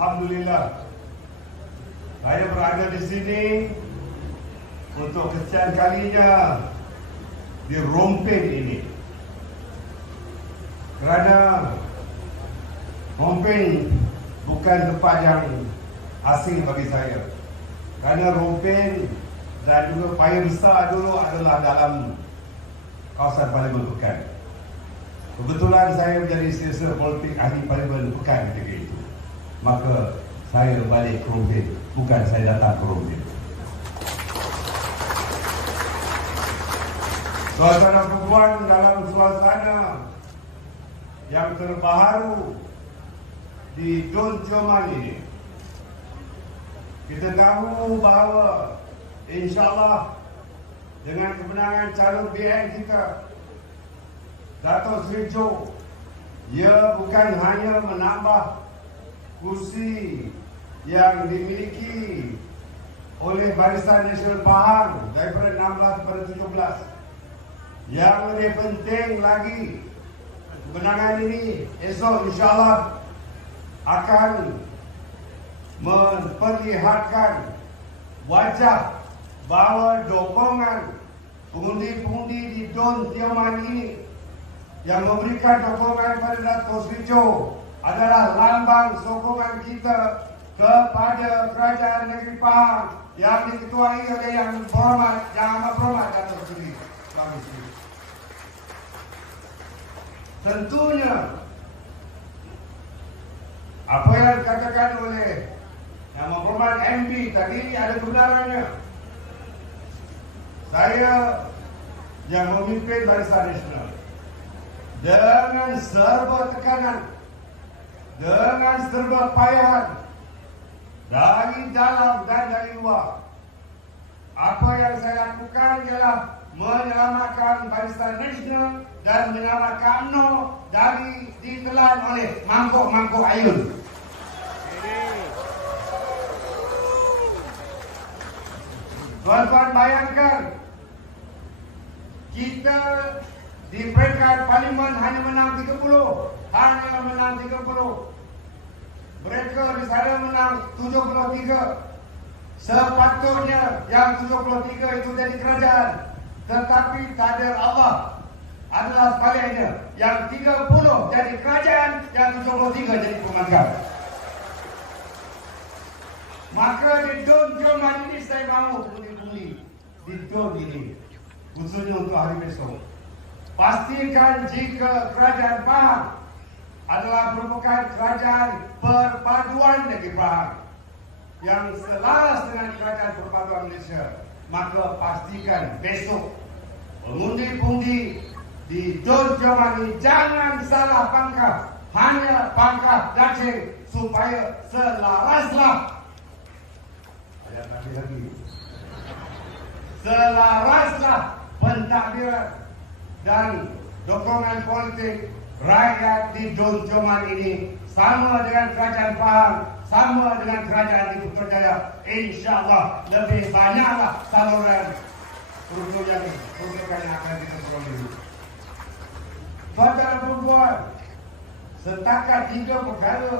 Alhamdulillah, saya berada di sini untuk kesekian kalinya di Rompin ini. Kerana Rompin bukan tempat yang asing bagi saya. Kerana Rompin dan juga Paya Besar dulu adalah dalam kawasan Parlimen Pekan. Kebetulan saya menjadi setiausaha politik ahli Parlimen Pekan ketika itu. Maka saya balik ke Rompin, bukan saya datang ke Rompin. Suasana perempuan dalam suasana yang terbaru di Don Tioman ini. Kita tahu bahawa insyaAllah dengan kemenangan calon BN kita, Dato' Seri Jo, ia bukan hanya menambah kursi yang dimiliki oleh Barisan Nasional Pahang daripada 16 kepada 17. Yang lebih penting lagi, kemenangan ini esok insyaAllah akan memperlihatkan wajah bahawa dokongan pengundi-pengundi di Don Tioman ini yang memberikan dokongan kepada Dato' Seri Jo adalah lambang sokongan kita kepada Kerajaan Negeri Pahang yang diketuai oleh Yang Berhormat Dato' Seri. Tentunya apa yang dikatakan oleh Yang Berhormat MB tadi ada kebenarannya. Saya yang memimpin Barisan Nasional dengan serba tekanan, dengan serba payahan dari dalam dan dari luar. Apa yang saya lakukan ialah menyelamatkan Barisan Nasional dan menyelamatkan UMNO dari ditelan oleh mangkuk-mangkuk ayun. Tuan-tuan bayangkan, kita di peringkat parlimen hanya menang 30. Mereka di sana menang 73. Sepatutnya yang 73 itu jadi kerajaan. Tetapi takdir Allah adalah sebaliknya. Yang 30 jadi kerajaan, yang 73 jadi pemangkat. Maka di Don Tioman ini saya mahu pulih di Don ini, khususnya untuk hari besok. Pastikan jika Kerajaan Pahang adalah merupakan kerajaan perpaduan negeri Pahang yang selaras dengan Kerajaan Perpaduan Malaysia, maka pastikan besok pengundi-pengundi di Don Tioman ini jangan salah pangkah, hanya pangkah Dacing supaya selaraslah. Selaraslah pentadbiran dan dokongan politik rakyat di Don Tioman ini sama dengan Kerajaan Pahang, sama dengan kerajaan di Putrajaya. InsyaAllah lebih banyaklah saluran peruntukan yang akan kita peroleh. Tuan-tuan dan puan, setakat 3 perkara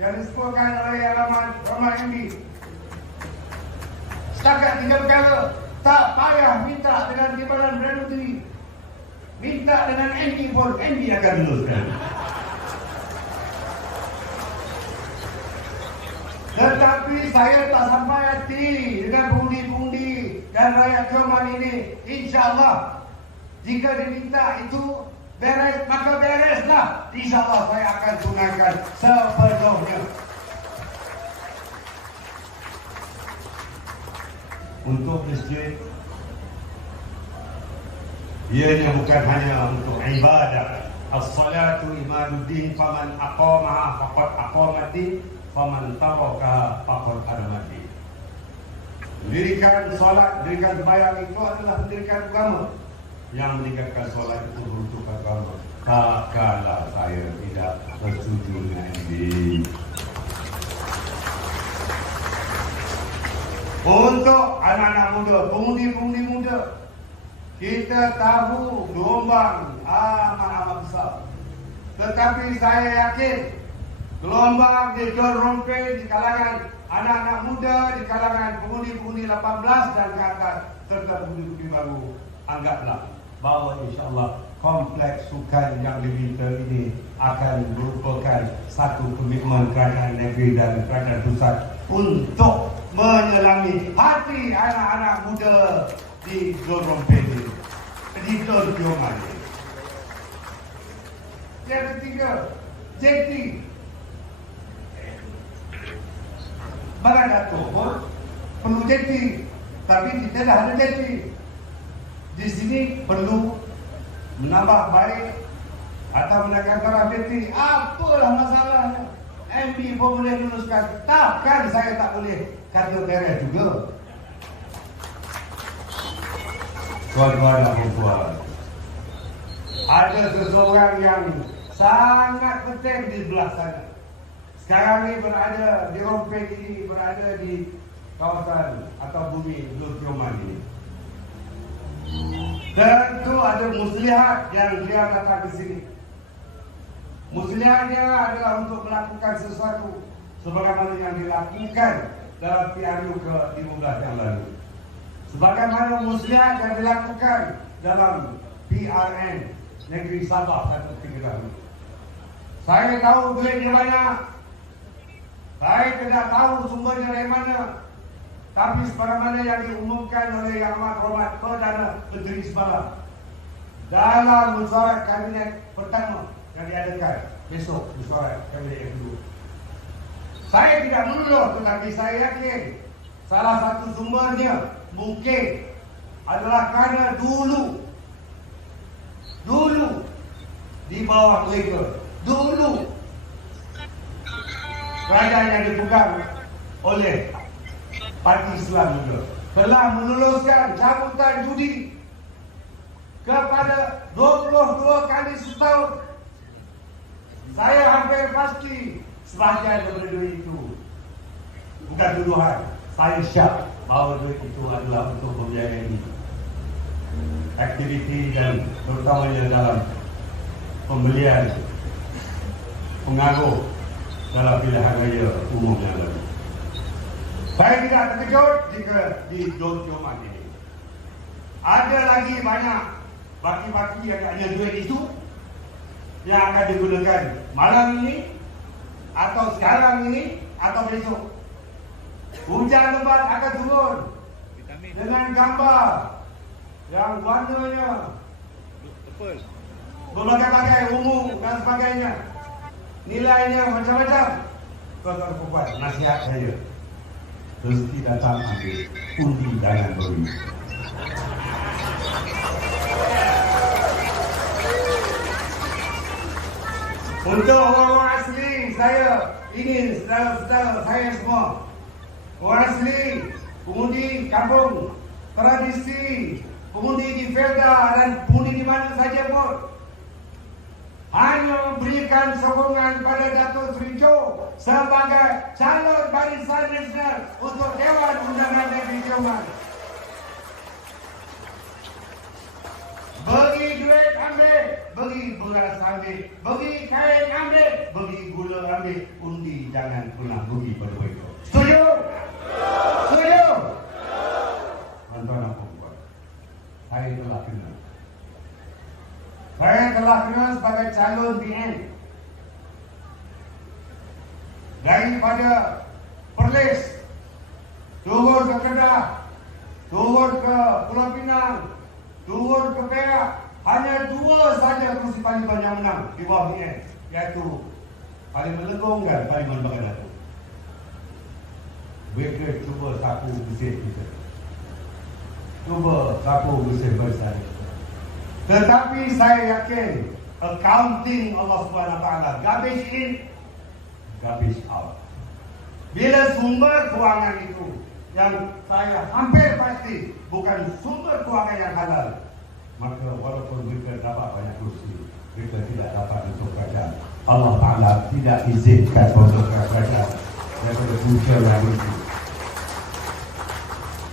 yang disebutkan oleh Rahmat MB. Setakat 3 perkara. Tak payah minta dengan Timbalan Perdana Menteri. Minta dengan MB pun, MB akan meneruskan. Tetapi saya tak sampai hati dengan pengundi-pengundi dan rakyat Tioman ini. InsyaAllah, jika diminta itu beres, maka bereslah. InsyaAllah saya akan tunaikan sepenuhnya. Untuk masjid, ianya bukan hanya untuk ibadah. As-salatu imaduddin, faman aqamaha faqad aqamati, faman tarakaha faqad adamati. Mendirikan solat, mendirikan sembahyang itu adalah mendirikan agama. Yang meninggalkan solat itu untuk agama. Takkanlah saya tidak bersetuju dengan ini. Untuk anak-anak muda, pengundi-pengundi muda, kita tahu gelombang amat besar. Tetapi saya yakin gelombang di John Rompe di kalangan anak-anak muda, di kalangan pengundi-pengundi 18 dan ke atas, serta pengundi-pengundi baru. Anggaplah bahawa insyaAllah kompleks sukan yang diminta ini akan merupakan satu komitmen kerajaan negeri dan kerajaan pusat untuk menyelami hati anak-anak muda di John Rompe ini, di John Pioman ini. Yang ketiga, JT. Barang Datuk pun perlu JT, tapi kita dah ada JT. Di sini perlu menambah baik atau menaikkan taraf JT. Apalah masalahnya? MB pun boleh luluskan. Takkan saya tak boleh kata beres juga. Tuan-tuan dan puan-puan, ada seseorang yang sangat penting di belah sana. Sekarang ni berada di Rompe ini, berada di kawasan atau bumi John Pioman ini. Tentu ada muslihat yang dia datang ke sini. Muslihatnya adalah untuk melakukan sesuatu sebagaimana yang dilakukan dalam PRU ke-15 yang lalu. Sebagaimana muslihat yang dilakukan dalam PRN Negeri Sabah 1 tahun. Saya tahu duitnya banyak. Saya tidak tahu sumbernya dari mana. Tapi sebagaimana yang diumumkan oleh Yang Amat Hormat Perdana Menteri semalam dalam mesyuarat kabinet pertama yang diadakan besok, mesyuarat kabinet yang kedua. Saya tidak menuduh, tetapi saya yakin salah satu sumbernya mungkin adalah kerana dulu di bawah mereka, dulu kerajaan yang dipegang oleh Parti Islam juga telah meluluskan cabutan judi kepada 22 kali setahun. Saya hampir pasti sebahagian daripada duit itu bukan tuduhan. Saya syak bahawa duit itu adalah untuk membiayai aktiviti dan terutamanya dalam pembelian pengaruh dalam pilihan raya umum yang lalu. Saya tidak terkejut jika di John Pioman ini ada lagi banyak baki-baki yang ada duit itu yang akan digunakan malam ini atau sekarang ini atau besok. Hujan lebat akan turun dengan gambar yang warnanya berbagai-bagai, ungu dan sebagainya. Nilainya macam-macam. Tuan-tuan dan puan, nasihat saya, rezeki datang ambil, undi jangan beri. Untuk orang asli, saya ingin saudara-saudara saya semua, orang asli, pengundi kampung, tradisi, pengundi di Felda dan pengundi di mana saja pun, hanya memberikan sokongan pada Datuk Seri Jo sebagai calon barisan nasional untuk Dewan Undangan Negeri Pioman. Bagi duit ambil, bagi beras ambil, bagi kain ambil, bagi gula ambil, undi jangan pernah rugi pada mereka. Setuju? Setuju? Tuan-tuan dan puan, saya telah kenal. Saya telah kenal sebagai calon BN daripada Perlis, turun ke Kedah, turun ke Pulau Pinang, turun ke Perak. Hanya 2 saja kursi parlimen yang menang di bawah BN, iaitu Parlimen Legong dan Parlimen Bagan Datuk. Mereka cuba sapu bersih kita, cuba sapu bersih barisan. Tetapi saya yakin accounting Allah Subhanahu Wa Taala, garbage in, garbage out. Bila sumber kewangan itu yang saya hampir pasti bukan sumber kewangan yang halal, maka walaupun mereka dapat banyak kursi, mereka tidak dapat untuk kerajaan. Allah Taala tidak izinkan untuk kerajaan daripada punca yang itu.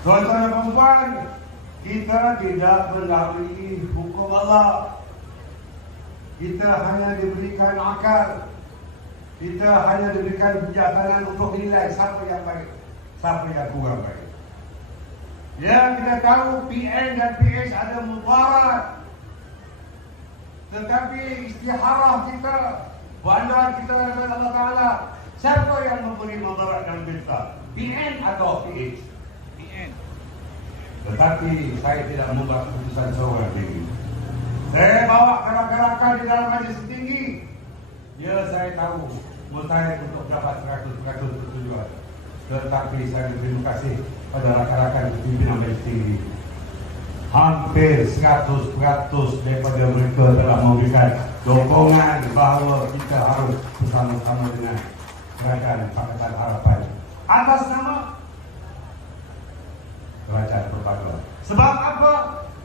Tuan-tuan dan puan, kita tidak melalui hukum Allah. Kita hanya diberikan akal. Kita hanya diberikan bijaksanaan untuk menilai siapa yang baik, siapa yang kurang baik. Ya, kita tahu PN dan PS ada mudarat. Tetapi istiharah kita, bandar kita kepada Allah Ta'ala, siapa yang memberi mudarat dan bid'ah? PN atau PH? PN. Tetapi saya tidak membuat keputusan seorang diri. Saya bawa rakan-rakan di dalam majlis tinggi. Ya, saya tahu mustahil untuk dapat 100% persetujuan. Tetapi saya berterima kasih pada rakan-rakan pimpinan majlis tinggi. Hampir 100% daripada mereka telah memberikan dokongan bahawa kita harus bersama-sama dengan Kerajaan Pakatan Harapan atas nama Kerajaan Persatuan. Sebab apa?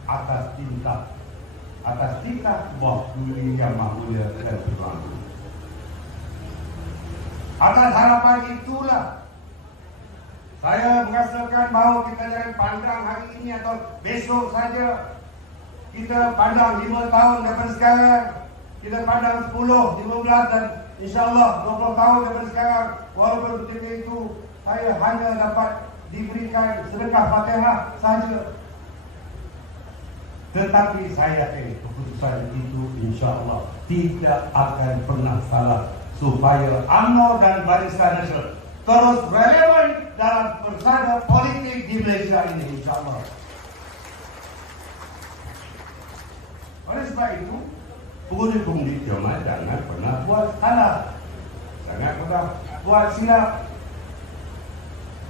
Atas titah buah bumi yang maha mulia dan berlaku. Atas harapan itulah saya merasakan bahawa kita jangan pandang hari ini atau besok saja. Kita pandang 5 tahun daripada sekarang. Kita pandang 10, 15 dan insyaAllah 20 tahun daripada sekarang. Walaupun ketika itu saya hanya dapat diberikan sedekah Fatihah saja. Tetapi saya yakin keputusan itu insyaAllah tidak akan pernah salah, supaya UMNO dan Barisan Nasional terus relevan dalam persada politik di Malaysia ini insyaAllah. Oleh sebab itu, pengundi-pengundi jemaah jangan pernah buat salah, jangan pernah buat silap.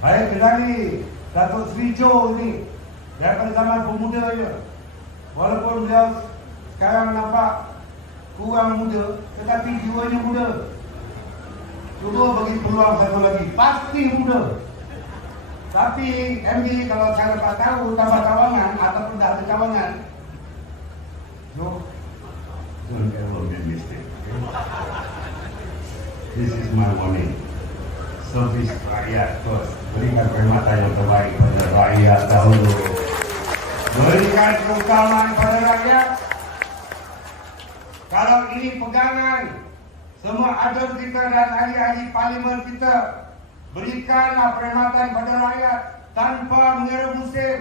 Saya kenali Datuk Seri Jo ini daripada zaman pemuda je. Walaupun beliau sekarang nampak kurang muda, tetapi jiwanya muda. Cuba bagi peluang satu lagi, pasti muda. Tapi MD kalau saya dapat tahu tambah cawangan ataupun dah ada cawangan, don't ever make mistake. This is my warning. Service rakyat first. Berikan perkhidmatan yang terbaik pada rakyat dahulu. Berikan keutamaan pada rakyat. Kalau ini pegangan semua adun kita dan ahli-ahli parlimen kita, berikanlah perkhidmatan pada rakyat tanpa mengira musim.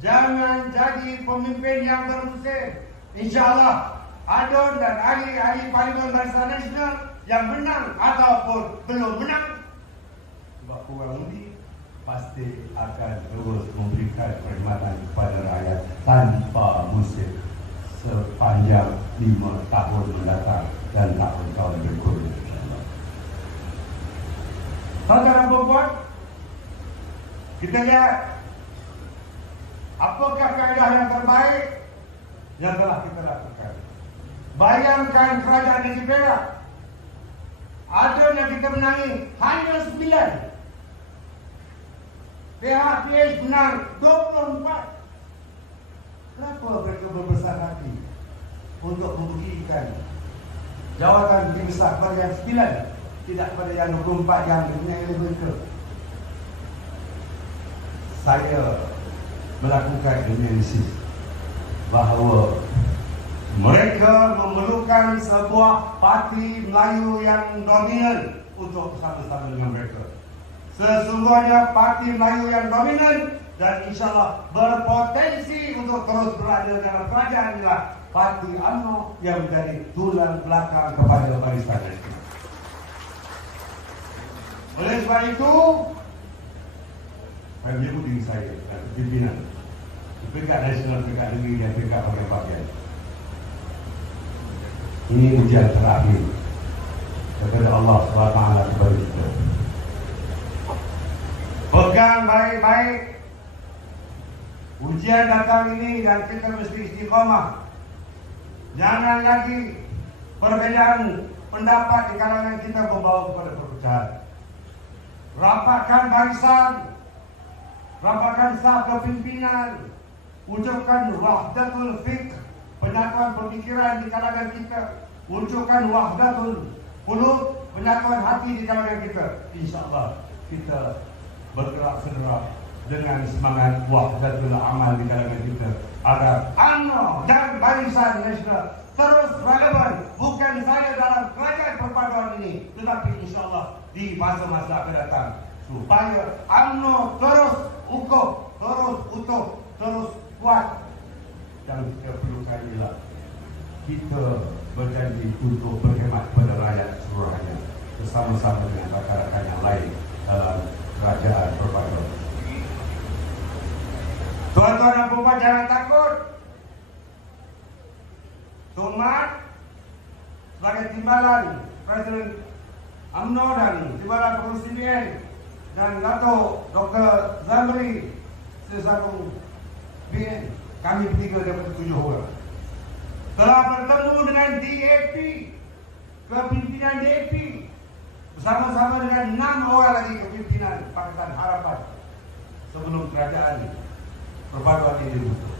Jangan jadi pemimpin yang bermusim. InsyaAllah adun dan ahli-ahli parlimen Barisan Nasional yang menang ataupun belum menang, sebab kurang undi, pasti akan terus memberikan perkhidmatan kepada rakyat tanpa musim sepanjang 5 tahun mendatang dan tahun-tahun berikutnya. Saudara perempuan, kita lihat apakah kaedah yang terbaik yang telah kita lakukan. Bayangkan kerajaan Negeri Perak, ada yang kita menangi hanya 9. PHPS menang 24. Kenapa mereka berbesar hati untuk memberikan jawatan lebih besar kepada yang 9, tidak kepada yang 24 yang menangi mereka? Saya melakukan analisis bahawa mereka memerlukan sebuah parti Melayu yang dominan untuk bersama-sama dengan mereka. Sesungguhnya parti Melayu yang dominan dan insyaAllah berpotensi untuk terus berada dalam kerajaan inilah parti UMNO yang menjadi tulang belakang kepada Barisan Nasional. Oleh sebab itu, saya menyebut diri saya dan pimpinan Peringkat Nasional, Peringkat Negeri dan Peringkat Pemerintahan. Ini ujian terakhir kepada Allah SWT kepada kita. Pegang baik-baik ujian datang ini dan kita mesti istiqamah. Jangan lagi perbezaan pendapat di kalangan kita membawa kepada perpecahan. Rapatkan barisan, rapatkan saf kepimpinan, wujudkan wahdatul fiqh, penyatuan pemikiran di kalangan kita, wujudkan wahdatul qulub, penyatuan hati di kalangan kita. InsyaAllah kita bergerak segera dengan semangat wahdatul amal di kalangan kita agar UMNO dan Barisan Nasional terus relevan, bukan saja dalam kerajaan perpaduan ini, tetapi di masa-masa akan datang supaya UMNO terus utuh, terus kuat. Dan kita perlukan ialah kita berjanji untuk berkhidmat pada rakyat seluruhnya bersama-sama dengan rakan-rakan yang lain dalam kerajaan perpaduan. Tuan-tuan dan puan jangan takut. Tuan Mat sebagai timbalan Presiden UMNO dan timbalan pengurus CBN dan Dato' Dr. Zamri Sesabung BN, kami bertiga daripada 7 orang telah bertemu dengan DAP, kepimpinan DAP bersama-sama dengan 6 orang lagi kepimpinan Pakatan Harapan sebelum kerajaan perpaduan ini dibentuk.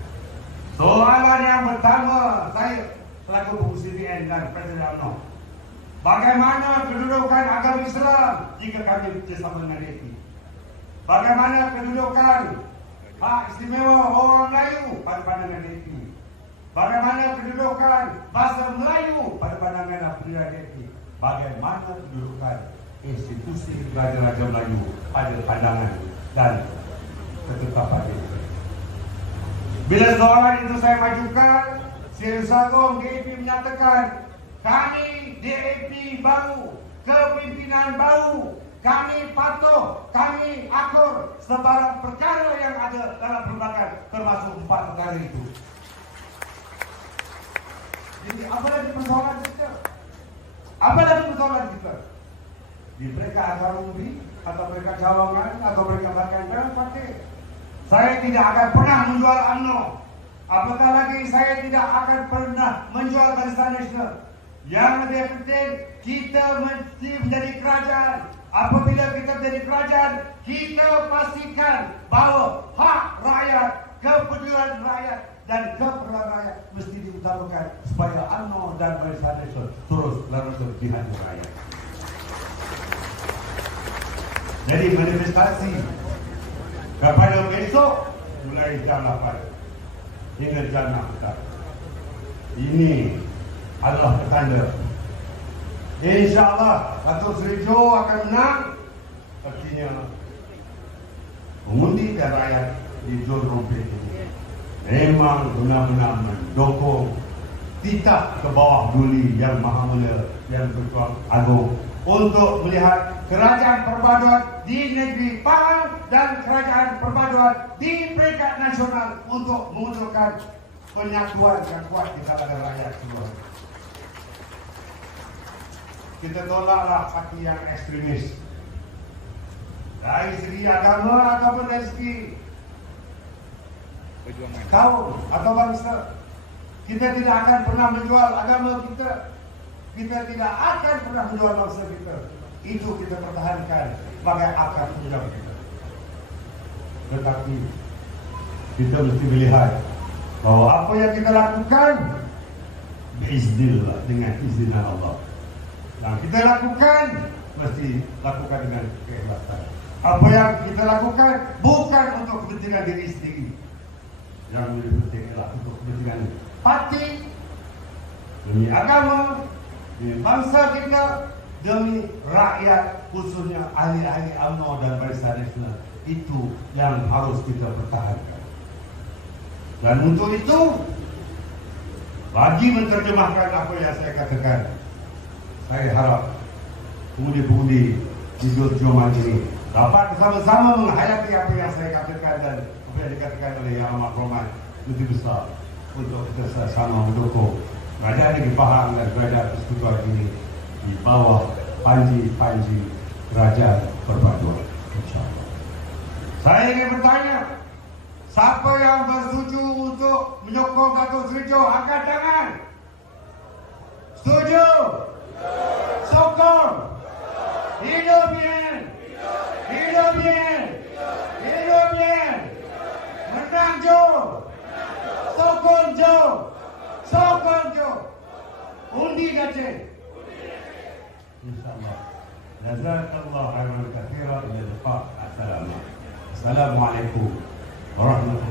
Soalan yang pertama saya selaku pengurus CBN dan Presiden UMNO, bagaimana kedudukan agama Islam jika kami bersama dengan DAP? Bagaimana kedudukan hak istimewa orang Melayu pada pandangan DAP? Bagaimana kedudukan bahasa Melayu pada pandangan DAP? Bagaimana kedudukan institusi Raja-Raja Melayu pada pandangan dan ketetapan DAP? Bila soalan itu saya majukan, Sesabung DAP menyatakan kami DAP baru, kepimpinan baru, kami patuh, kami akur sebarang perkara yang ada dalam perundingan, termasuk 4 perkara itu. Jadi apa lagi persoalan kita? Apa lagi persoalan kita? Di mereka akan undi, atau mereka cawangan, atau mereka makan dalam partai. Saya tidak akan pernah menjual UMNO. Apatah lagi saya tidak akan pernah menjual Barisan Nasional. Yang lebih penting, kita mesti menjadi kerajaan. Apabila kita menjadi kerajaan, kita pastikan bahawa hak rakyat, kepedulian rakyat dan keperluan rakyat mesti diutamakan supaya UMNO dan Barisan Nasional terus lalu di hati rakyat. Jadi manifestasi kepada besok mulai jam 8 hingga jam 6. Ini adalah petanda. InsyaAllah Dato' Seri Jo akan menang. Artinya mengundi dan rakyat di Johor Rompet ini memang benar-benar mendukung titah ke bawah duli yang maha mulia yang bertuan agung untuk melihat kerajaan perpaduan di negeri Pahang dan kerajaan perpaduan di peringkat nasional untuk mewujudkan penyatuan yang kuat di kalangan rakyat semua. Kita tolaklah parti yang ekstremis dari segi agama ataupun dari segi kaum atau bangsa. Kita tidak akan pernah menjual agama kita. Kita tidak akan pernah menjual bangsa kita. Itu kita pertahankan sebagai akar tunjang kita. Tetapi kita mesti melihat bahawa apa yang kita lakukan biiznillah, dengan izin Allah. Yang kita lakukan mesti lakukan dengan keikhlasan. Apa yang kita lakukan bukan untuk kepentingan diri sendiri. Yang lebih penting adalah untuk kepentingan parti, demi agama, demi bangsa kita, demi rakyat, khususnya ahli-ahli UMNO dan Barisan Nasional. Itu yang harus kita pertahankan. Dan untuk itu, bagi menerjemahkan apa yang saya katakan, saya harap pengundi-pengundi di Johor ini dapat bersama-sama menghayati apa yang saya katakan dan apa yang dikatakan oleh Yang Amat Berhormat Menteri Besar untuk kita sama mendukung kerajaan negeri Pahang dan kerajaan persekutuan ini di bawah panji-panji kerajaan perpaduan. InsyaAllah. Saya ingin bertanya, siapa yang bersetuju untuk menyokong Dato' Seri Jo, angkat tangan. Setuju? Sokong. Hidup Yen. Hidup Yen. Hidup Yen. Menang Jo. Sokong Jo. Sokong Jo. Undi Aceh. InsyaAllah. Jazakallah khairan katsiran. Ila liqa. Assalamualaikum warahmatullahi